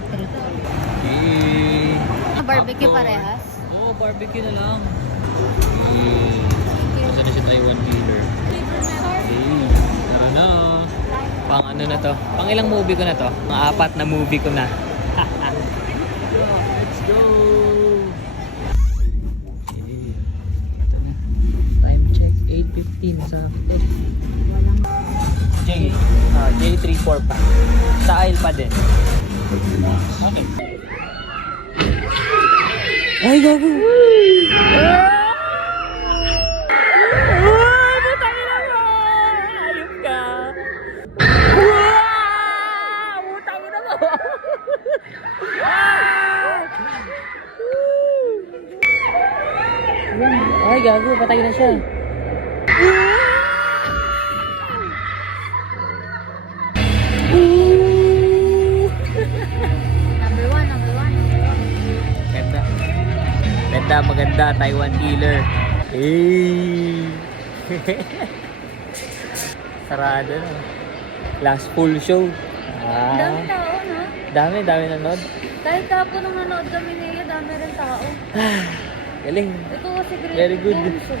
for 3. Eh, Barbecue Ako. parehas. Oo, barbecue na lang. Masa na si Taiwan Killer. Tara na. Pang ano na to? Pang ilang movie ko na to? Pang 4 na movie ko na. Let's go! Okay. Ito na. Time check. 8:15 sa hotel. J34 pa. Sa aisle pa din. Okay. Ay, gago! Butangin na mo! Ayun ka! Butangin na mo! Ay, gago! Patay na siya. Number 1, number 1, number 1. Ganda. Ganda, maganda. Taiwan Killer. Hey! Sarado na. Last full show. Ang dami tao, no? Dami nanood. Kahit tapo nung nanood kami niya, dami rin tao. Galing. Ito kasi grade Very good. bones, eh.